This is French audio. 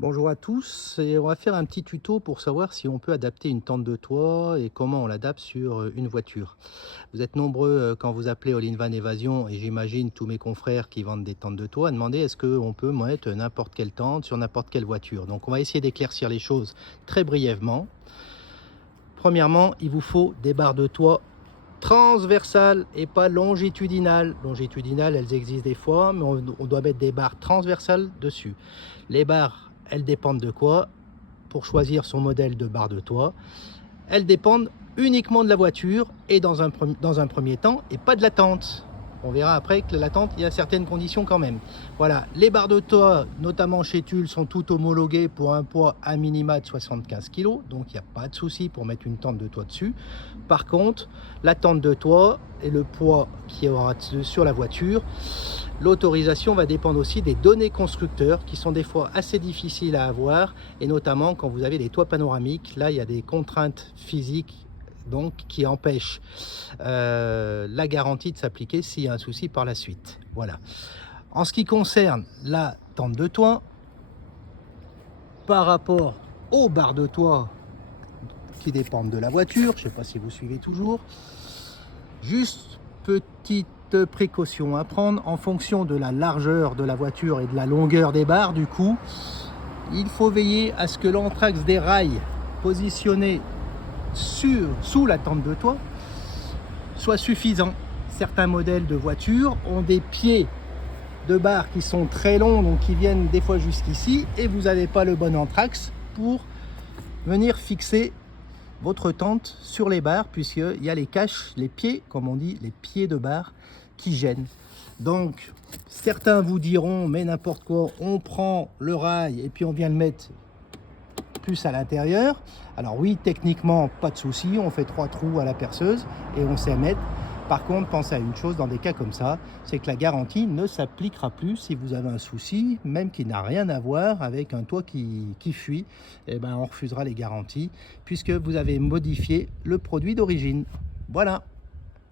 Bonjour à tous, et on va faire un petit tuto pour savoir si on peut adapter une tente de toit et comment on l'adapte sur une voiture. Vous êtes nombreux quand vous appelez All in Van Évasion, et j'imagine tous mes confrères qui vendent des tentes de toit, à demander est-ce qu'on peut mettre n'importe quelle tente sur n'importe quelle voiture. Donc on va essayer d'éclaircir les choses très brièvement. Premièrement, il vous faut des barres de toit transversales et pas longitudinales. Longitudinales, elles existent des fois, mais on doit mettre des barres transversales dessus. Les barres, elles dépendent de quoi? Pour choisir son modèle de barre de toit, elles dépendent uniquement de la voiture et dans un premier temps, et pas de la tente. On verra après que la tente, il y a certaines conditions quand même. Voilà, les barres de toit, notamment chez Tulle, sont toutes homologuées pour un poids à minima de 75 kg, donc il n'y a pas de souci pour mettre une tente de toit dessus. Par contre, la tente de toit et le poids qu'il y aura sur la voiture, l'autorisation va dépendre aussi des données constructeurs qui sont des fois assez difficiles à avoir, et notamment quand vous avez des toits panoramiques. Là, il y a des contraintes physiques donc qui empêchent la garantie de s'appliquer s'il y a un souci par la suite. Voilà. En ce qui concerne la tente de toit, par rapport aux barres de toit qui dépendent de la voiture, je ne sais pas si vous suivez toujours, juste petite précaution à prendre en fonction de la largeur de la voiture et de la longueur des barres. Du coup, il faut veiller à ce que l'anthrax des rails positionnés sous la tente de toit soit suffisant. Certains modèles de voitures ont des pieds de barres qui sont très longs, donc qui viennent des fois jusqu'ici, et vous n'avez pas le bon anthrax pour venir fixer votre tente sur les barres, puisqu'il y a les caches, les pieds, comme on dit, les pieds de barre qui gênent. Donc certains vous diront mais n'importe quoi, on prend le rail et puis on vient le mettre plus à l'intérieur. Alors oui, techniquement pas de souci, on fait 3 trous à la perceuse et on sait mettre. Par contre, pensez à une chose dans des cas comme ça, c'est que la garantie ne s'appliquera plus si vous avez un souci, même qui n'a rien à voir avec un toit qui fuit. Et ben on refusera les garanties puisque vous avez modifié le produit d'origine. Voilà.